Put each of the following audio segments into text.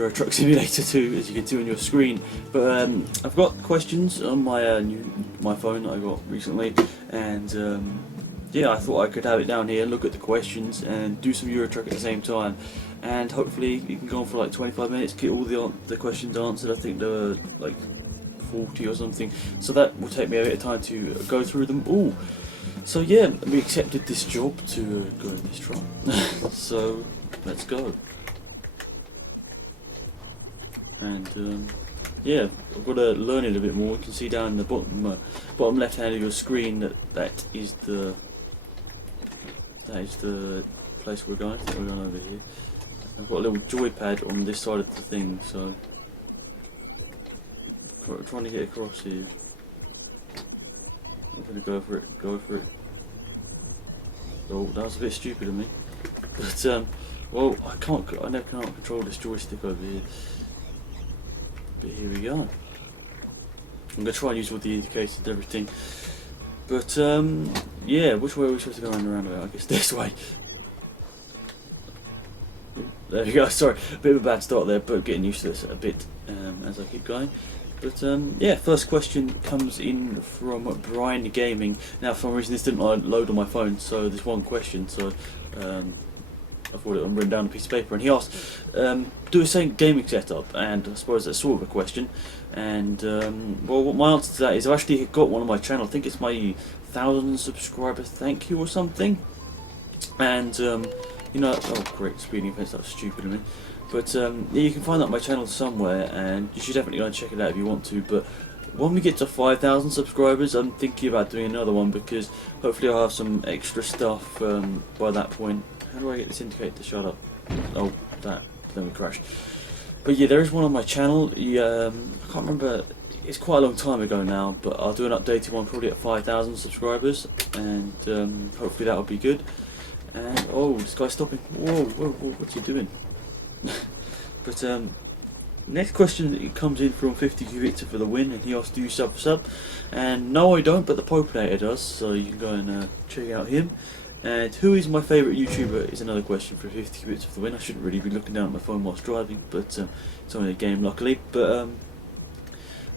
Euro Truck Simulator 2, as you can see on your screen. But I've got questions on my phone that I got recently, and yeah, I thought I could have it down here, look at the questions, and do some Euro Truck at the same time. And hopefully, you can go on for like 25 minutes, get all the questions answered. I think there were like 40 or something, so that will take me a bit of time to go through them all. So yeah, we accepted this job to go in this truck. So let's go. And yeah, I've got to learn it a bit more. You can see down in the bottom left hand of your screen that is the place we're going. I think we're going over here. I've got a little joypad on this side of the thing, so I'm trying to get across here. I'm gonna go for it. Go for it. Oh, that was a bit stupid of me. But well, I never can't control this joystick over here. But here we go. I'm gonna try and use all the indicators and everything. But yeah, which way are we supposed to go around the roundabout? I guess this way. There we go. Sorry, a bit of a bad start there, but getting used to this a bit as I keep going. But yeah, first question comes in from Brian Gaming. Now, for some reason, this didn't load on my phone, so there's one question. So I thought it written down on a piece of paper, and he asked, "Do a same gaming setup?" And I suppose that's sort of a question. And well, what my answer to that is, I've actually got one on my channel. I think it's my 1,000 subscriber thank you or something. And you know, oh great, speeding offence, that was stupid of me. But yeah, you can find that on my channel somewhere, and you should definitely go and check it out if you want to. But when we get to 5,000 subscribers, I'm thinking about doing another one, because hopefully I'll have some extra stuff by that point. How do I get this indicator to shut up? Oh, then we crashed. But yeah, there is one on my channel. I can't remember, it's quite a long time ago now, but I'll do an updated one probably at 5,000 subscribers, and hopefully that'll be good. And oh, this guy's stopping. Whoa, what's he doing? But next question comes in from 50Q Victor for the win, and he asks, "Do you sub for sub?" And no, I don't, but the Popinator does, so you can go and check out him. And who is my favourite YouTuber is another question for 50Q Victor for the win. I shouldn't really be looking down at my phone whilst driving, but it's only a game, luckily. But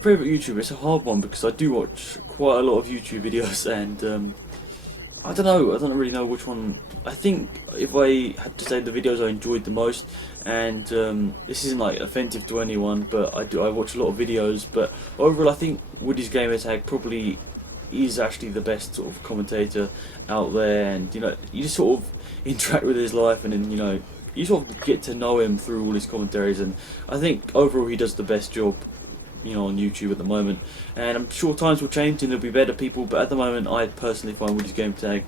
favourite YouTuber, it's a hard one, because I do watch quite a lot of YouTube videos, and I don't really know which one. I think if I had to say the videos I enjoyed the most, and this isn't like offensive to anyone, but I watch a lot of videos, but overall I think Woody's Gamertag probably is actually the best sort of commentator out there, and you know, you just sort of interact with his life, and then you know, you sort of get to know him through all his commentaries, and I think overall he does the best job, you know, on YouTube at the moment. And I'm sure times will change and there'll be better people, but at the moment I personally find Woody's Gamertag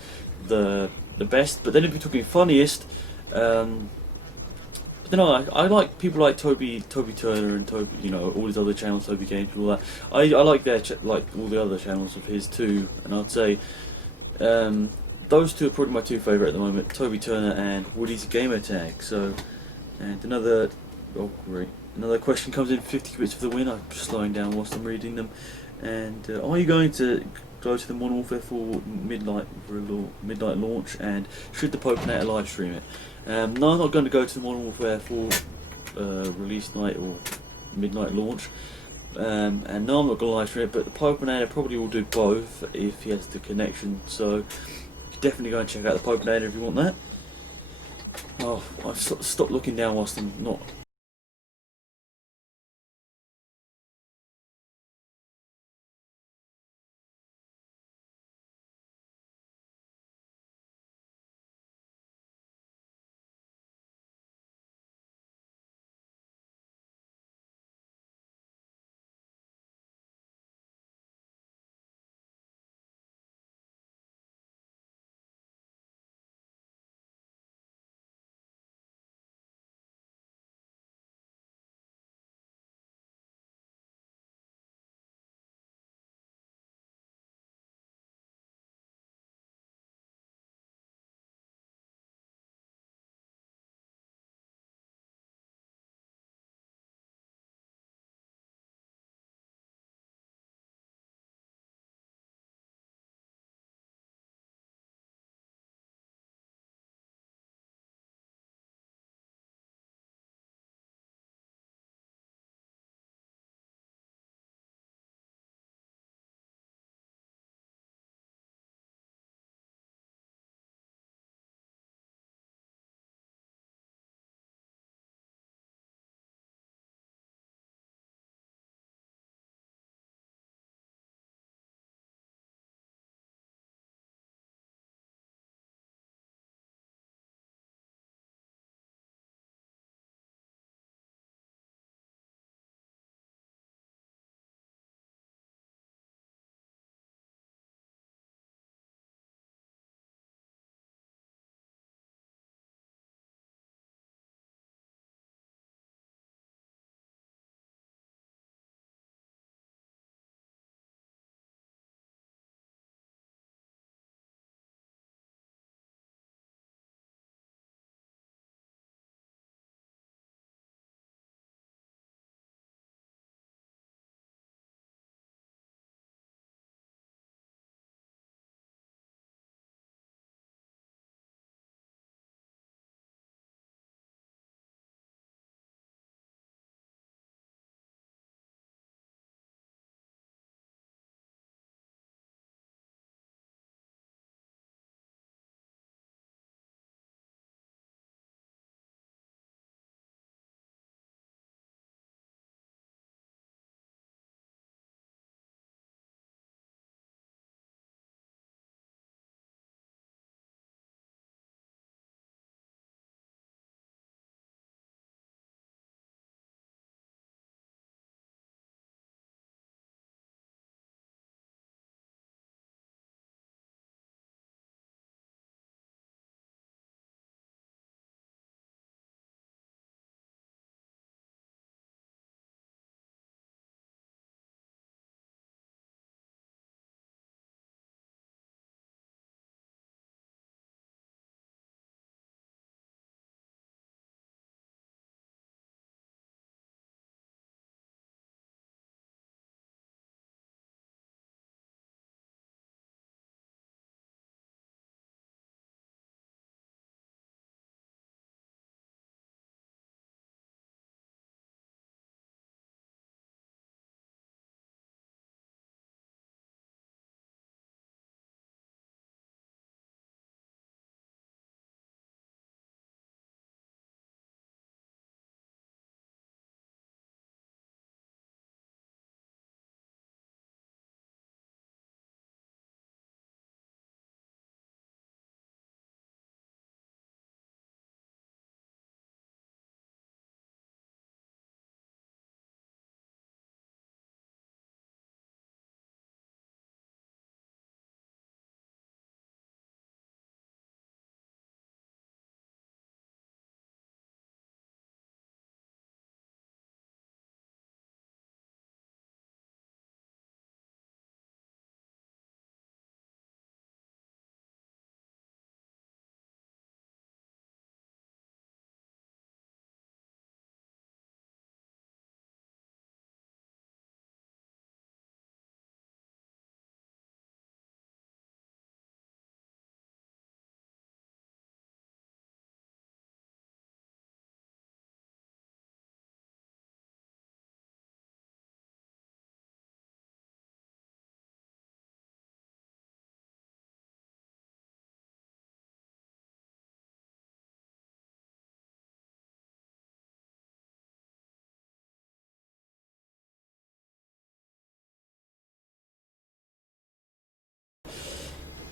the best. But then if you're talking funniest, I don't know, I like people like Toby Turner and Toby, you know, all his other channels, Toby Games and all that. I like their like all the other channels of his too, and I'd say those two are probably my two favourite at the moment, Toby Turner and Woody's Gamertag. So, and another, oh great, another question comes in, 50 bits for the win. I'm just slowing down whilst I'm reading them. And are you going to go to the Modern Warfare 4 midnight launch, and should the Popinator live stream it? No, I'm not going to go to the Modern Warfare 4 release night or midnight launch. And no, I'm not going to live stream it, but the Popinator probably will do both if he has the connection. So you can definitely go and check out the Popinator if you want that. Oh, I've stopped looking down whilst I'm not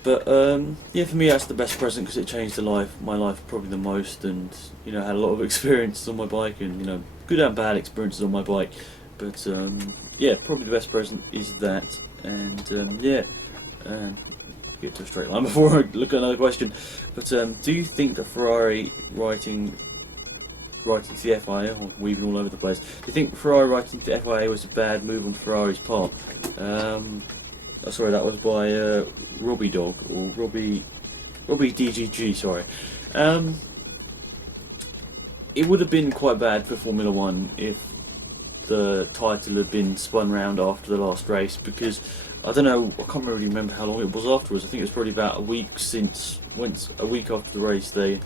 But yeah, for me that's the best present because it changed my life probably the most, and had a lot of experiences on my bike, and good and bad experiences on my bike. But yeah, probably the best present is that, and yeah, and get to a straight line before I look at another question. But do you think that Ferrari writing to the FIA, or weaving all over the place, do you think Ferrari writing to the FIA was a bad move on Ferrari's part? Sorry, that was by Robbie Dog, or Robbie DGG, sorry. It would have been quite bad for Formula One if the title had been spun round after the last race, because I don't know, I can't really remember how long it was afterwards. I think it was probably about a week after the race they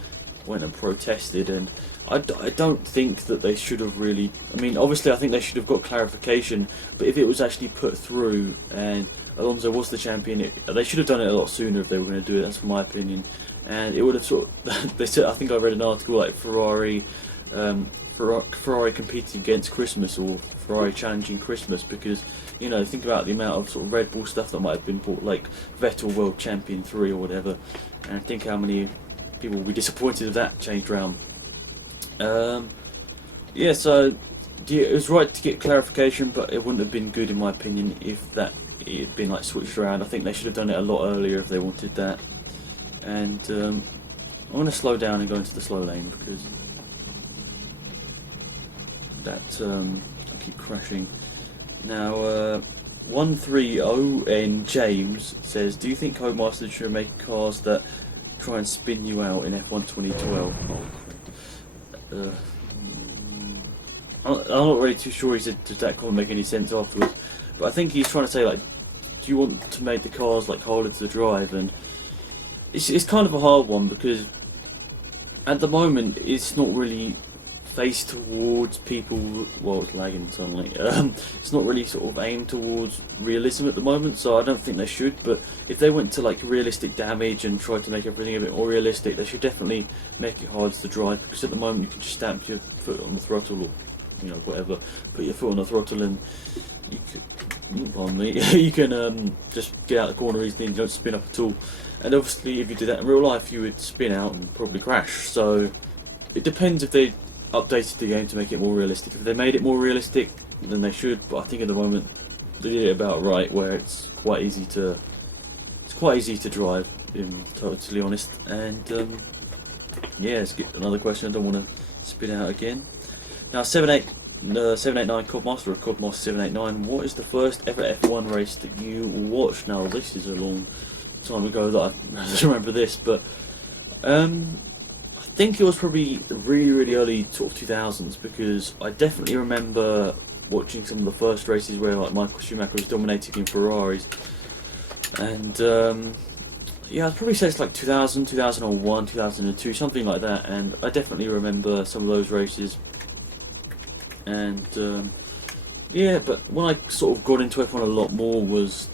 went and protested, and I don't think that they should have really. I mean, obviously I think they should have got clarification, but if it was actually put through and Alonso was the champion, they should have done it a lot sooner if they were going to do it. That's my opinion, and it would have sort of. They said, I think I read an article like Ferrari competing against Christmas, or Ferrari challenging Christmas, because think about the amount of sort of Red Bull stuff that might have been bought, like Vettel World Champion 3 or whatever, and think how many people would be disappointed if that changed round. Yeah, so it was right to get clarification, but it wouldn't have been good in my opinion if it had been like switched around. I think they should have done it a lot earlier if they wanted that. And I'm going to slow down and go into the slow lane because that I keep crashing. Now 130N James says, do you think Codemasters should make cars that try and spin you out in F1 2012? I'm not really too sure. He said, does that comment make any sense afterwards? But I think he's trying to say, like, do you want to make the cars like harder to drive? And it's kind of a hard one, because at the moment it's not really faced towards people. Well, it's lagging suddenly. It's not really sort of aimed towards realism at the moment, so I don't think they should. But if they went to like realistic damage and tried to make everything a bit more realistic, they should definitely make it harder to drive, because at the moment you can just stamp your foot on the throttle, or whatever, put your foot on the throttle, and you could, pardon me, you can just get out the corner easily and you don't spin up at all. And obviously if you did that in real life you would spin out and probably crash. So it depends if they updated the game to make it more realistic. If they made it more realistic, then they should, but I think at the moment they did it about right, where it's quite easy to drive, being totally honest. And yeah, let's get another question. I don't want to spin out again. Now 789 Codemaster, or Codemaster 789, what is the first ever F1 race that you watched? Now this is a long time ago that I remember this, but I think it was probably the really early sort of 2000s, because I definitely remember watching some of the first races where like Michael Schumacher was dominating in Ferraris, and yeah, I'd probably say it's like 2000, 2001, 2002, something like that. And I definitely remember some of those races. And yeah, but when I sort of got into F1 a lot more was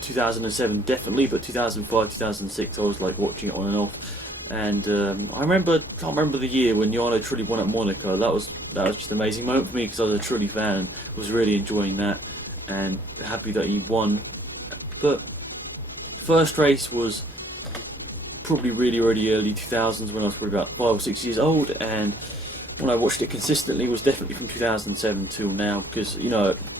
2007 definitely, but 2005, 2006 I was like watching it on and off. And I can't remember the year when Jarno Trulli won at Monaco. That was just an amazing moment for me, because I was a Trulli fan and was really enjoying that and happy that he won. But first race was probably really early 2000s, when I was probably about 5 or 6 years old, and when I watched it consistently was definitely from 2007 till now, because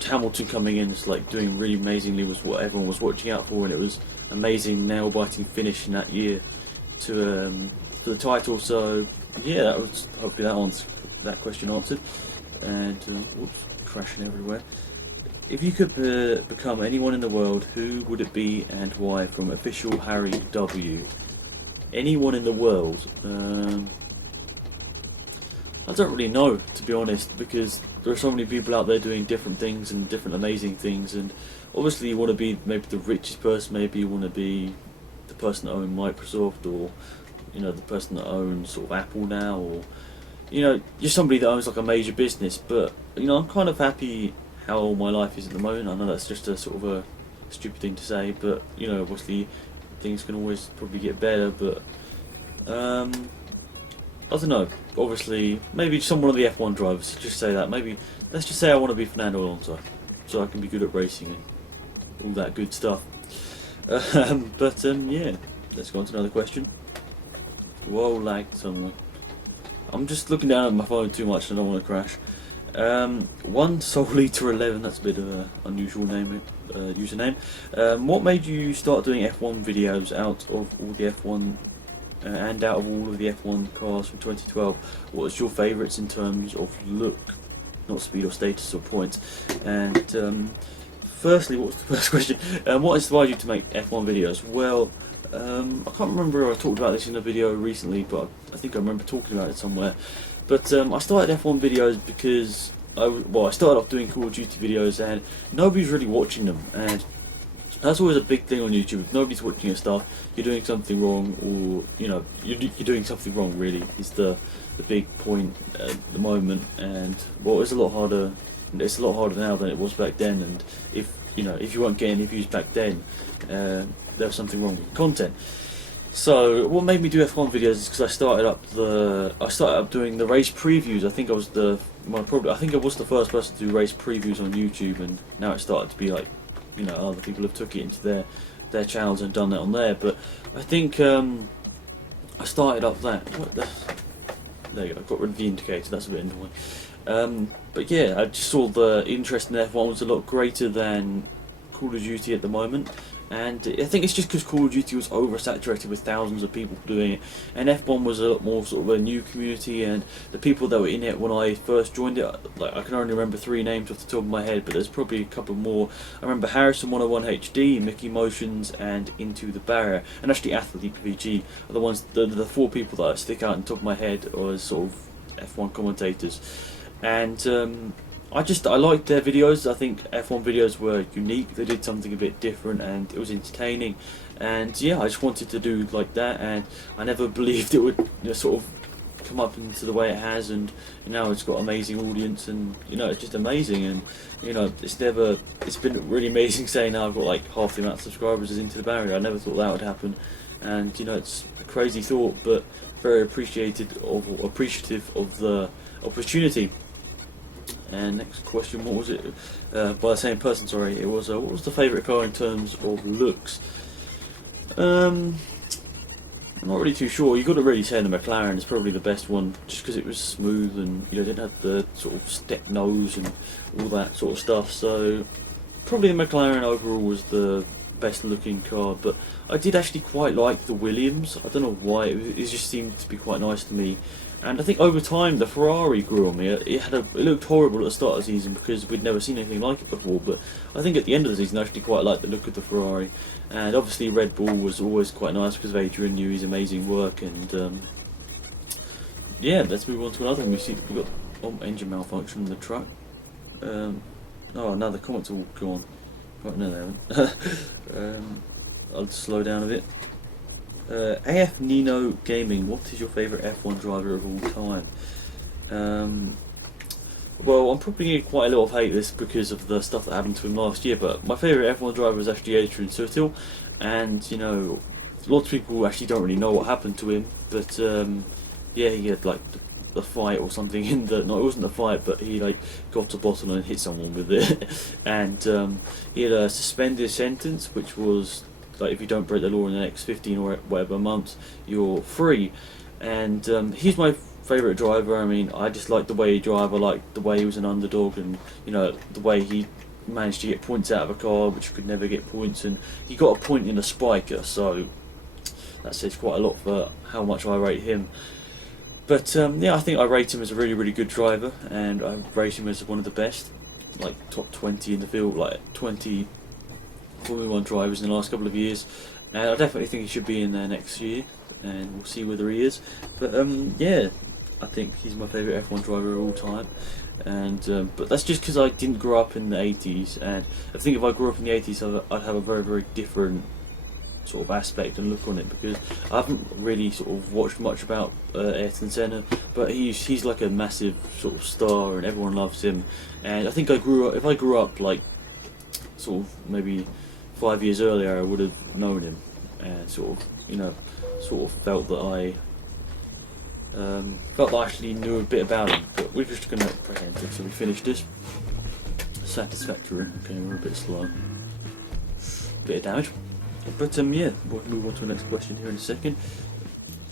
Hamilton coming in is like doing really amazingly was what everyone was watching out for, and it was amazing nail-biting finish in that year to for the title. So yeah, that was hopefully that question answered. And whoops, crashing everywhere. If you could become anyone in the world, who would it be and why? From official Harry W. Anyone in the world? I don't really know, to be honest, because there are so many people out there doing different things and different amazing things, and obviously you want to be maybe the richest person, maybe you want to be the person that owns Microsoft, or the person that owns sort of Apple now, or just somebody that owns like a major business. But I'm kind of happy how my life is at the moment. I know that's just a sort of a stupid thing to say, but obviously things can always probably get better. But I don't know, obviously maybe someone of the F1 drivers, just say that. Maybe let's just say I want to be Fernando Alonso, so I can be good at racing and all that good stuff. Yeah, let's go on to another question. Whoa, lag suddenly. I'm just looking down at my phone too much. I don't want to crash. One Soul Eater 11. That's a bit of an unusual name, username. What made you start doing F1 videos out of all the F1 and out of all of the F1 cars from 2012? What was your favourites in terms of look, not speed or status or points? And firstly, what was the first question? What inspired you to make F1 videos? Well, I can't remember if I talked about this in a video recently, but I think I remember talking about it somewhere. But I started F1 videos because I started off doing Call of Duty videos and nobody's really watching them, and that's always a big thing on YouTube. If nobody's watching your stuff, you're doing something wrong, or you're doing something wrong. Really, is the big point at the moment. And well, it's a lot harder. It's a lot harder now than it was back then. And if you weren't getting any views back then, there was something wrong with the content. So what made me do F1 videos is because I started up doing the race previews. I think I was the first person to do race previews on YouTube, and now it started to be like, other people have took it into their channels and done that on there. But I think I started up that. There you go. I got rid of the indicator. That's a bit annoying. But yeah, I just saw the interest in F1 was a lot greater than Call of Duty at the moment. And I think it's just because Call of Duty was oversaturated with thousands of people doing it, and F1 was a lot more sort of a new community, and the people that were in it when I first joined it, like I can only remember 3 names off the top of my head, but there's probably a couple more. I remember Harrison 101 HD, Mickey Motions, and Into the Barrier, and actually Athlete VG are the ones, the 4 people that stick out on the top of my head as sort of F1 commentators. And I liked their videos. I think F1 videos were unique. They did something a bit different, and it was entertaining. And yeah, I just wanted to do like that, and I never believed it would sort of come up into the way it has. And now it's got amazing audience, and it's just amazing. And it's been really amazing saying now I've got like half the amount of subscribers as Into the Barrier. I never thought that would happen, and it's a crazy thought, but very appreciative of the opportunity. And next question, what was it? By the same person, sorry. It was what was the favourite car in terms of looks? I'm not really too sure. You've got to really say the McLaren is probably the best one, just because it was smooth and didn't have the sort of step nose and all that sort of stuff. So probably the McLaren overall was the best looking car. But I did actually quite like the Williams. I don't know why. It just seemed to be quite nice to me. And I think over time the Ferrari grew on me. It looked horrible at the start of the season because we'd never seen anything like it before, but I think at the end of the season I actually quite liked the look of the Ferrari. And obviously Red Bull was always quite nice because of Adrian Newey's amazing work. And yeah, let's move on to another one. We see that we've got engine malfunction in the truck. Oh, now the comments all gone. Right, no they haven't. I'll slow down a bit. AF Nino Gaming, what is your favourite F1 driver of all time? Well, I'm probably going to get quite a lot of hate this because of the stuff that happened to him last year, but my favourite F1 driver is actually Adrian Sutil, and lots of people actually don't really know what happened to him, but yeah, he had like the fight or something in the, no, it wasn't a fight, but he like got a bottle and hit someone with it, and he had a suspended sentence, which was like if you don't break the law in the next 15 or whatever months, you're free. And he's my favourite driver. I mean, I just like the way he drive. I like the way he was an underdog, and the way he managed to get points out of a car which could never get points, and he got a point in a spiker, so that says quite a lot for how much I rate him. But yeah, I think I rate him as a really, really good driver, and I rate him as one of the best, like top 20 in the field, like 20 Formula 1 drivers in the last couple of years, and I definitely think he should be in there next year, and we'll see whether he is. But yeah, I think he's my favourite F1 driver of all time, and but that's just because I didn't grow up in the 80s, and I think if I grew up in the 80s I'd have a very, very different sort of aspect and look on it, because I haven't really sort of watched much about Ayrton Senna, but he's like a massive sort of star and everyone loves him. And I think if I grew up like sort of maybe 5 years earlier, I would have known him and sort of felt that I actually knew a bit about him. But we're just going to press enter, so we finished this. Satisfactory. Okay, we're a bit slow. Bit of damage. But yeah, we'll move on to the next question here in a second.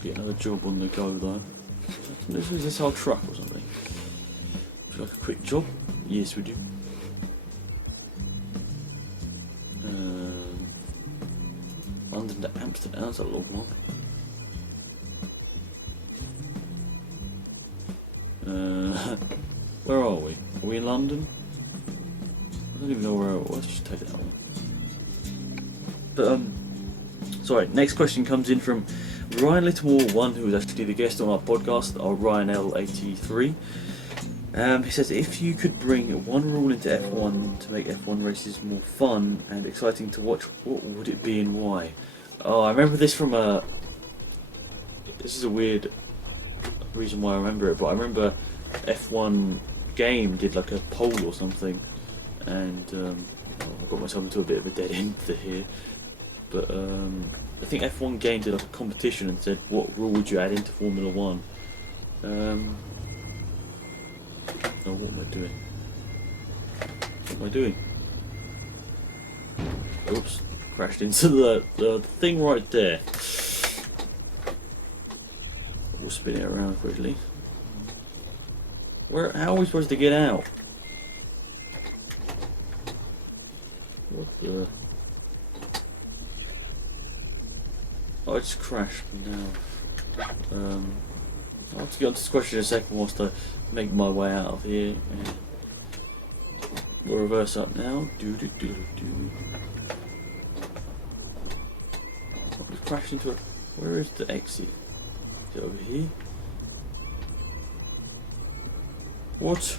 Get another job on the go though. Is this our truck or something? Would you like a quick job? Yes, we do. London to Amsterdam, that's a long one. Where are we? Are we in London? I don't even know where it was, just take that one. But, sorry, next question comes in from Ryan Littlemore 1, who was actually the guest on our podcast, our Ryan L83. He says, if you could bring one rule into F1 to make F1 races more fun and exciting to watch, what would it be and why? Oh, I remember this from a... This is a weird reason why I remember it, but I remember F1 Game did like a poll or something, and I got myself into a bit of a dead end here, but I think F1 Game did like a competition and said, what rule would you add into Formula 1? Oh, what am I doing? What am I doing? Oops, crashed into the thing right there. We'll spin it around quickly. How are we supposed to get out? What the... Oh, I just crashed now. I'll have to get onto this question in a second whilst I make my way out of here. We'll reverse up now. We've crashed into it. Where is the exit? Is it over here? What?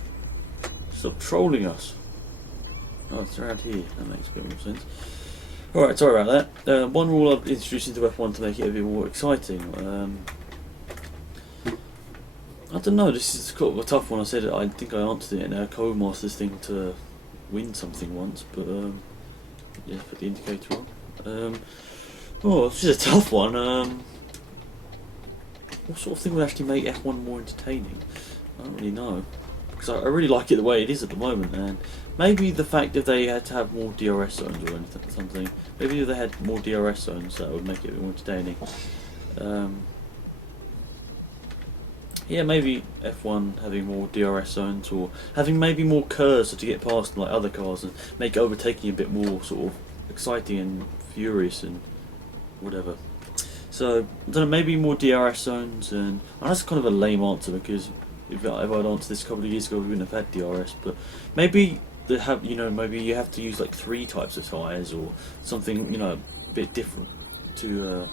Stop trolling us. Oh, it's around here. That makes a bit more sense. Alright, sorry about that. One rule I've introduced into F1 to make it a bit more exciting. I don't know, this is kind of a tough one. I said it, I think I answered it in our Co-Masters thing to win something once, but yeah, put the indicator on. Oh, this is a tough one. What sort of thing would actually make F1 more entertaining? I don't really know, because I really like it the way it is at the moment, and maybe the fact that they had to have more DRS zones or anything, something. Maybe if they had more DRS zones, that would make it more entertaining. Yeah, maybe F1 having more DRS zones, or having maybe more curves to get past like other cars and make overtaking a bit more sort of exciting and furious and whatever. So I don't know, maybe more DRS zones, and that's kind of a lame answer because if I'd answered this a couple of years ago, we wouldn't have had DRS. But maybe they have, maybe you have to use like 3 types of tyres or something, a bit different to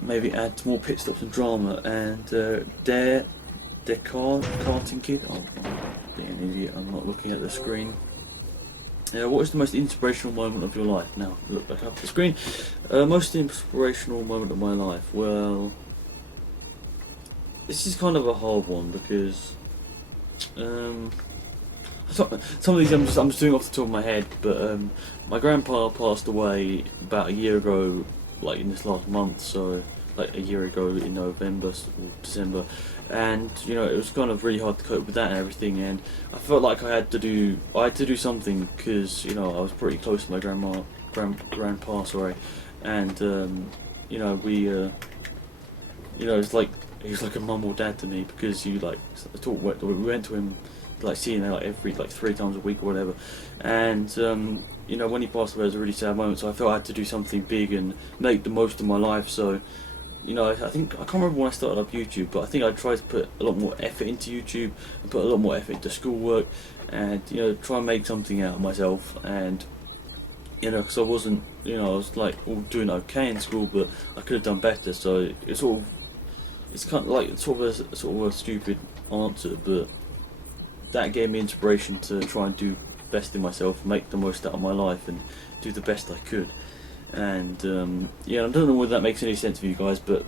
maybe add more pit stops and drama. And karting kid. Oh, I'm being an idiot. I'm not looking at the screen. What was the most inspirational moment of your life? Now look back up the screen. Most inspirational moment of my life. Well, this is kind of a hard one because some of these I'm just doing off the top of my head. But my grandpa passed away about a year ago, like in this last month. So like a year ago in November or December, and it was kind of really hard to cope with that and everything. And I felt like I had to do something because I was pretty close to my grandpa, sorry, and we it's like he was like a mum or dad to me because we went to him like seeing him like every 3 times a week or whatever, and when he passed away it was a really sad moment. So I felt I had to do something big and make the most of my life. So I think I can't remember when I started up YouTube, but I think I tried to put a lot more effort into YouTube and put a lot more effort into schoolwork, and try and make something out of myself. And because I wasn't, I was like all doing okay in school, but I could have done better. So it's kind of like sort of a stupid answer, but that gave me inspiration to try and do best in myself, make the most out of my life, and do the best I could. And I don't know whether that makes any sense for you guys, but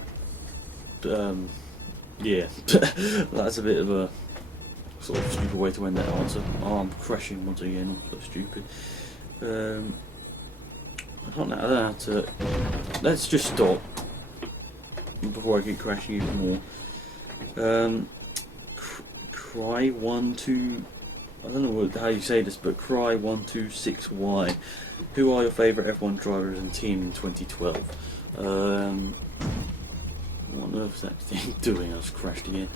yeah, that's a bit of a sort of stupid way to end that answer. Oh, I'm crashing once again. I'm so stupid. I don't know how to. Let's just stop before I keep crashing even more. Cry 1 2 I don't know how you say this, but Cry126Y. Who are your favourite F1 drivers and team in 2012? What on earth is that thing doing? I just crashed again.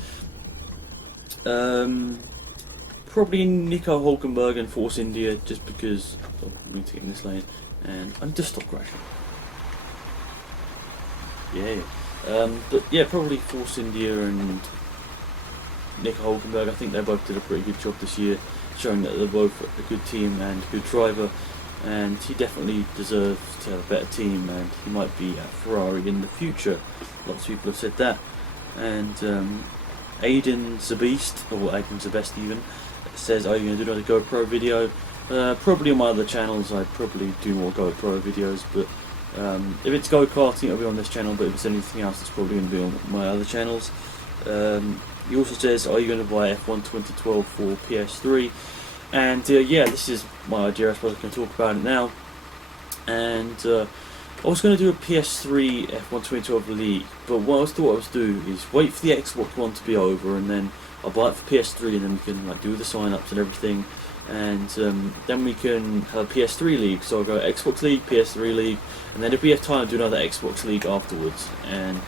Probably Nico Hulkenberg and Force India, just because we need to get in this lane, and I need to stop crashing. Yeah. But yeah, probably Force India and Nico Hulkenberg. I think they both did a pretty good job this year, showing that they're both a good team and a good driver. And he definitely deserves to have a better team, and he might be at Ferrari in the future. Lots of people have said that. And Aiden Zabist, or Aiden Zabest even, says, are you going to do another GoPro video? Probably on my other channels. I probably do more GoPro videos, but if it's go-karting, it'll be on this channel, but if it's anything else, it's probably going to be on my other channels. He also says, are you going to buy F1 2012 for PS3? And yeah, this is my idea. I suppose I can talk about it now. And I was going to do a PS3 F1 2012 League, but what I thought I was do is wait for the Xbox One to be over, and then I'll buy it for PS3, and then we can like do the sign-ups and everything, and then we can have a PS3 League. So I'll go Xbox League, PS3 League, and then if we have time, do another Xbox League afterwards. And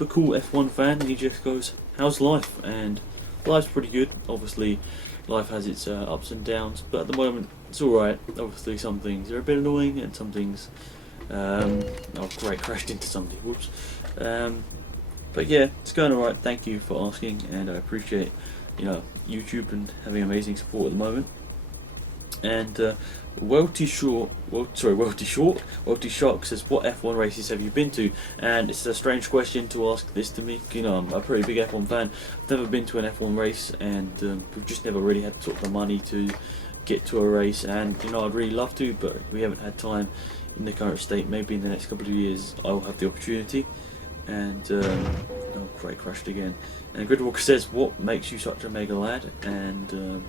typical F1 fan, and he just goes, "How's life?" And life's pretty good. Obviously, life has its ups and downs, but at the moment it's all right. Obviously, some things are a bit annoying, and some things. Oh, great! Crashed into somebody. Whoops. But yeah, it's going all right. Thank you for asking, and I appreciate YouTube and having amazing support at the moment. And Welty Shark says, "What F1 races have you been to?" And it's a strange question to ask this to me. I'm a pretty big F1 fan. I've never been to an F1 race, and we've just never really had sort of the money to get to a race. And I'd really love to, but we haven't had time in the current state. Maybe in the next couple of years, I will have the opportunity. And oh, great, crashed again. And Gridwalker says, "What makes you such a mega lad?" And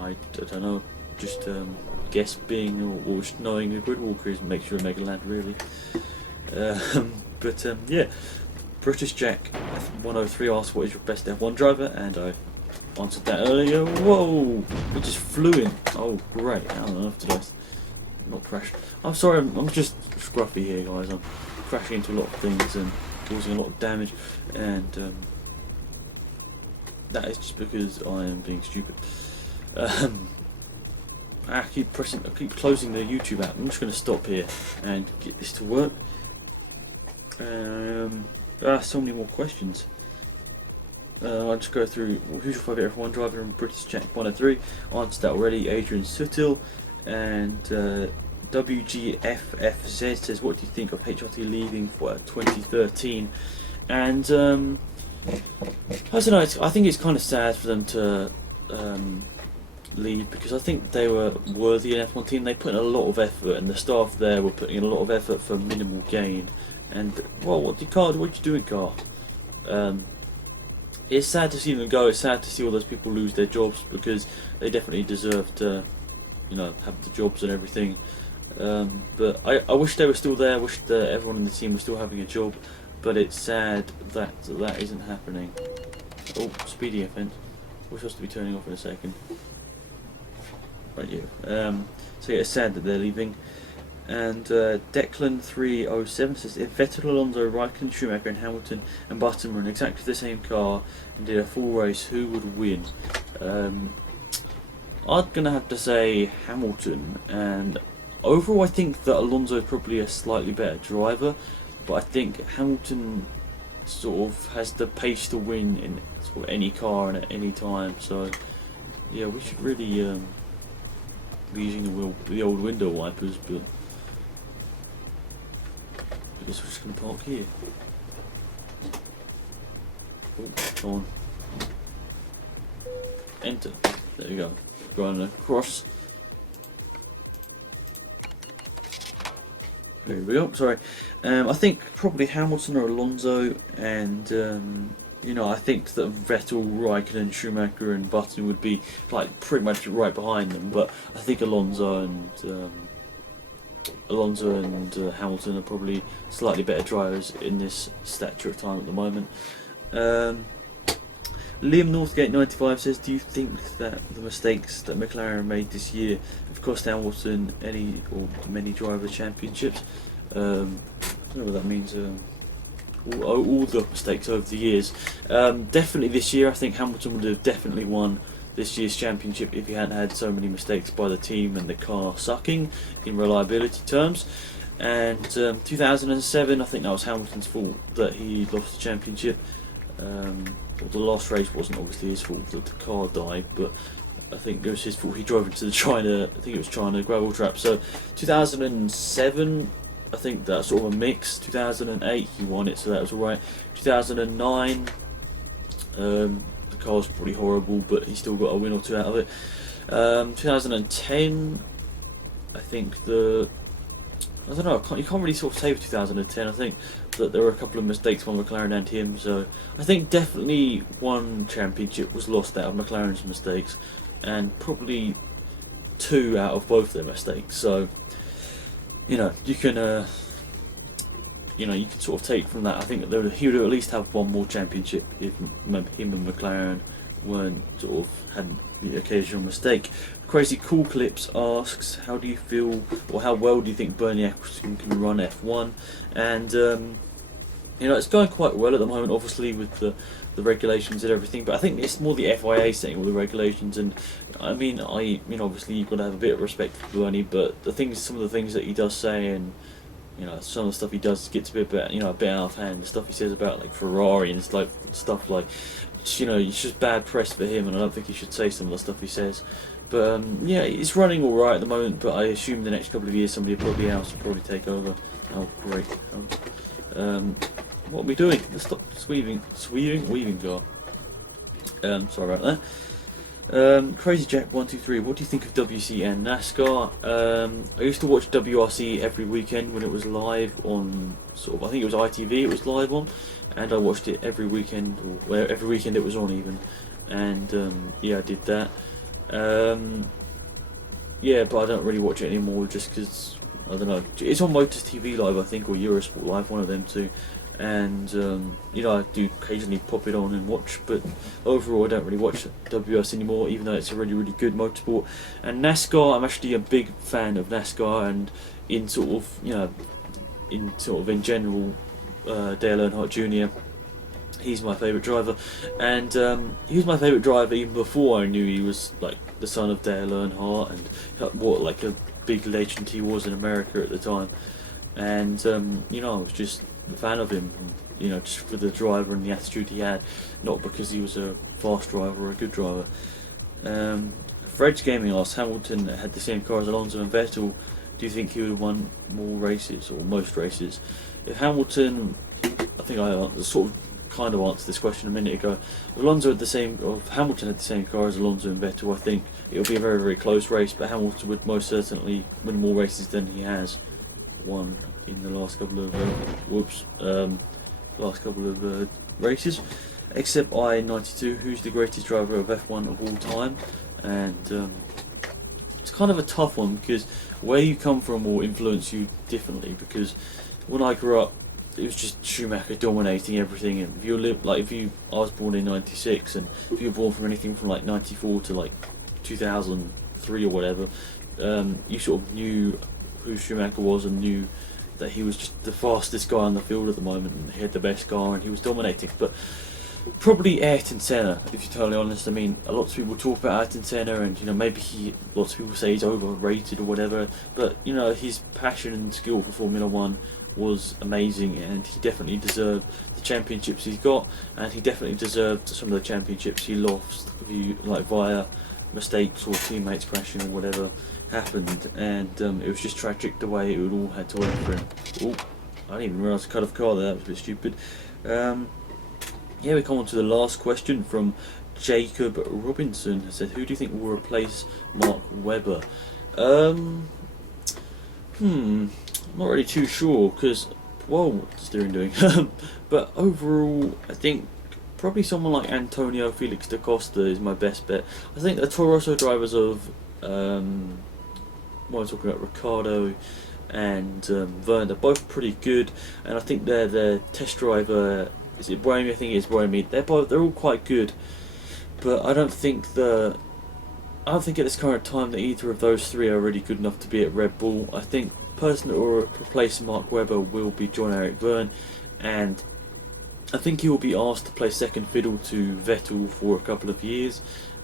I don't know. Just guess being or just knowing who Gridwalker is makes you a mega lad, really. But yeah, British Jack 103 asked, "What is your best F1 driver?" And I answered that earlier. Whoa! It just flew in. Oh, great! I don't know if I not crashed. I'm sorry. I'm just scruffy here, guys. I'm crashing into a lot of things and causing a lot of damage, and that is just because I am being stupid. I keep closing the YouTube app. I'm just going to stop here and get this to work. So many more questions. I'll just go through who's your favourite F1 driver and British Jack 103. Answered that already. Adrian Sutil. And WGFFZ says, "What do you think of HRT leaving for 2013?" And I don't know. I think it's kind of sad for them to leave, because I think they were worthy an F1 team. They put in a lot of effort, and the staff there were putting in a lot of effort for minimal gain. And well, what did you do in car? It's sad to see them go. It's sad to see all those people lose their jobs, because they definitely deserve to, have the jobs and everything. But I wish they were still there. I wish that everyone in the team was still having a job. But it's sad that that isn't happening. Oh, speeding offence. We're supposed to be turning off in a second. Right, you. So yeah, it's sad that they're leaving. And Declan307 says, "If Vettel, Alonso, Raikkonen, Schumacher and Hamilton and Button were in exactly the same car and did a full race, who would win?" I'm gonna have to say Hamilton. And overall, I think that Alonso is probably a slightly better driver, but I think Hamilton sort of has the pace to win in sort of any car and at any time. So yeah, we should really be using the old window wipers, but I guess we're just going to park here. Oh, come on. Enter. There we go. Going across. There we go. Sorry. I think probably Hamilton or Alonso, and I think that Vettel, Raikkonen, Schumacher and Button would be like pretty much right behind them. But I think Alonso and Hamilton are probably slightly better drivers in this stature of time at the moment. Liam Northgate 95 says, "Do you think that the mistakes that McLaren made this year have cost Hamilton any or many driver championships?" I don't know what that means. All the mistakes over the years. Definitely this year, I think Hamilton would have definitely won this year's championship if he hadn't had so many mistakes by the team and the car sucking in reliability terms. And 2007, I think that was Hamilton's fault that he lost the championship. Well, the last race wasn't obviously his fault that the car died, but I think it was his fault. He drove into the China gravel trap. So 2007, I think that's sort of a mix. 2008 he won it, so that was alright. 2009, the car was pretty horrible, but he still got a win or two out of it. 2010, I think I don't know, you can't really sort of say for 2010. I think that there were a couple of mistakes by McLaren and him, so I think definitely one championship was lost out of McLaren's mistakes, and probably two out of both their mistakes. So you can sort of take from that. I think that he would at least have one more championship if him and McLaren weren't sort of had the occasional mistake. Crazy Cool Clips asks, "How do you feel, or how well do you think Bernie Ecclestone can run F1?" And You know, it's going quite well at the moment, obviously with the regulations and everything. But I think it's more the FIA setting all the regulations. And I mean, obviously you've got to have a bit of respect for Bernie, but some of the things that he does say, and some of the stuff he does gets a bit, a bit out of hand. The stuff he says about like Ferrari and stuff like, it's just bad press for him, and I don't think he should say some of the stuff he says. But yeah, it's running all right at the moment. But I assume the next couple of years somebody else will probably take over. Oh great. What are we doing? Let's stop weaving, God. Sorry about that. Crazy Jack 123. What do you think of WC and NASCAR? I used to watch WRC every weekend when it was live on I think it was ITV. It was live on, and I watched it every weekend, or every weekend it was on even. And yeah, I did that. Yeah, but I don't really watch it anymore just because I don't know. It's on Motors TV Live, I think, or Eurosport Live, one of them two. And I do occasionally pop it on and watch, but overall I don't really watch WS anymore, even though it's a really, really good motorsport. And NASCAR, I'm actually a big fan of NASCAR, and in general, Dale Earnhardt Jr. He's my favourite driver, and he was my favourite driver even before I knew he was like the son of Dale Earnhardt and what like a big legend he was in America at the time. And I was just a fan of him, just for the driver and the attitude he had, not because he was a fast driver or a good driver. Fred's Gaming asks, Hamilton had the same car as Alonso and Vettel. Do you think he would have won more races or most races? If Hamilton, I think I kind of answered this question a minute ago. If Hamilton had the same car as Alonso and Vettel, I think it would be a very, very close race. But Hamilton would most certainly win more races than he has won in the last couple of races, except I-92, who's the greatest driver of F1 of all time. And it's kind of a tough one because where you come from will influence you differently, because when I grew up it was just Schumacher dominating everything, and I was born in 96, and if you were born from anything from like 94 to like 2003 or whatever, you sort of knew who Schumacher was and knew that he was just the fastest guy on the field at the moment, and he had the best car and he was dominating. But probably Ayrton Senna, if you're totally honest. I mean, a lot of people talk about Ayrton Senna, and lots of people say he's overrated or whatever, but his passion and skill for Formula 1 was amazing, and he definitely deserved the championships he's got, and he definitely deserved some of the championships he lost via mistakes or teammates crashing or whatever happened. And it was just tragic the way it all had to end for him. Oh, I didn't even realise I cut off car there. That was a bit stupid. Yeah, we come on to the last question from Jacob Robinson. He said, who do you think will replace Mark Webber? I'm not really too sure, because, what's the steering doing? But overall, I think probably someone like Antonio Felix da Costa is my best bet. I think the Toro Rosso drivers of, what am I talking about, Ricciardo and Verne, they're both pretty good, and I think their test driver, is it Buemi? I think it is Buemi. They're all quite good, but I don't think at this current time that either of those three are really good enough to be at Red Bull. I think the person that will replace Mark Webber will be Jean-Eric Verne, and I think he will be asked to play second fiddle to Vettel for a couple of years,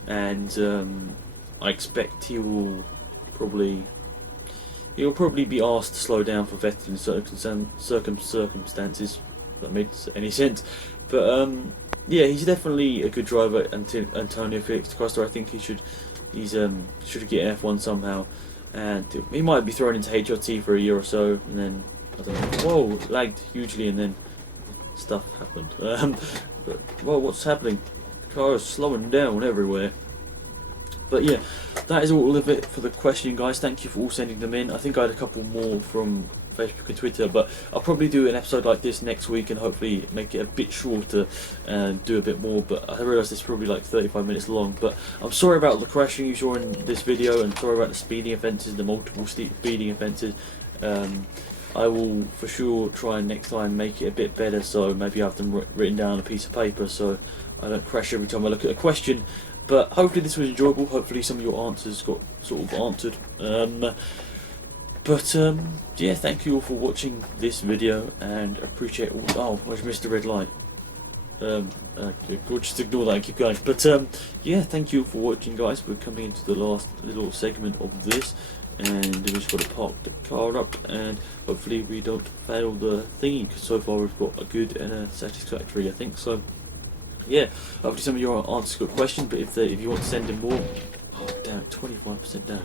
and I expect he will probably be asked to slow down for Vettel in certain circumstances. If that makes any sense. But yeah, he's definitely a good driver. Antonio Felix da Costa, I think he should get an F1 somehow, and he might be thrown into HRT for a year or so, and then I don't know. Lagged hugely, and then stuff happened. But what's happening? The car is slowing down everywhere. But yeah, that is all of it for the question, guys. Thank you for all sending them in. I think I had a couple more from Facebook and Twitter, but I'll probably do an episode like this next week and hopefully make it a bit shorter and do a bit more. But I realise it's probably like 35 minutes long. But I'm sorry about the crashing you saw in this video, and sorry about the speeding offences, the multiple speeding offences. I will for sure try and next time make it a bit better, so maybe I have them written down on a piece of paper so I don't crash every time I look at a question. But hopefully this was enjoyable. Hopefully some of your answers got sort of answered. But yeah, thank you all for watching this video, and appreciate all. Oh, I just missed a red light. We'll just ignore that and keep going. But yeah, thank you for watching, guys. We're coming into the last little segment of this, and we just got to park the car up, and hopefully we don't fail the thingy, because so far we've got a good and a satisfactory, I think. So yeah, hopefully some of you answers got questions, but if you want to send in more, oh damn it, 25% down.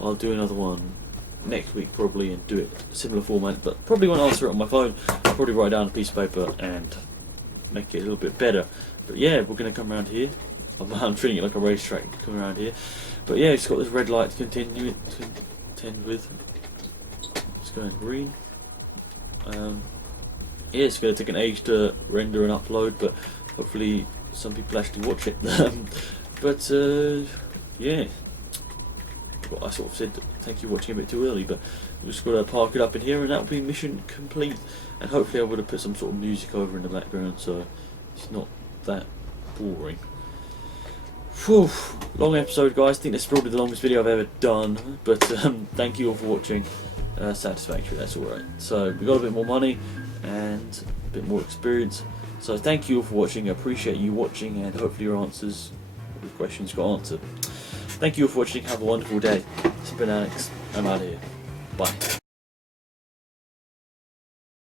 I'll do another one next week probably, and do it similar format, but probably won't answer it on my phone. I'll probably write down a piece of paper and make it a little bit better. But yeah, we're going to come around here. I'm treating it like a racetrack, coming around here. But yeah, it's got this red light to contend with. It's going green. Yeah, it's going to take an age to render and upload, but hopefully some people actually watch it. But yeah, I sort of said thank you for watching a bit too early, but we've just got to park it up in here, and that'll be mission complete. And hopefully I would have put some sort of music over in the background, so it's not that boring. Whew, long episode, guys. I think this is probably the longest video I've ever done, but thank you all for watching. Satisfactory, that's alright. So we got a bit more money and a bit more experience, so thank you all for watching. I appreciate you watching, and hopefully your questions got answered. Thank you all for watching. Have a wonderful day. It's been Alex. I'm out of here. Bye.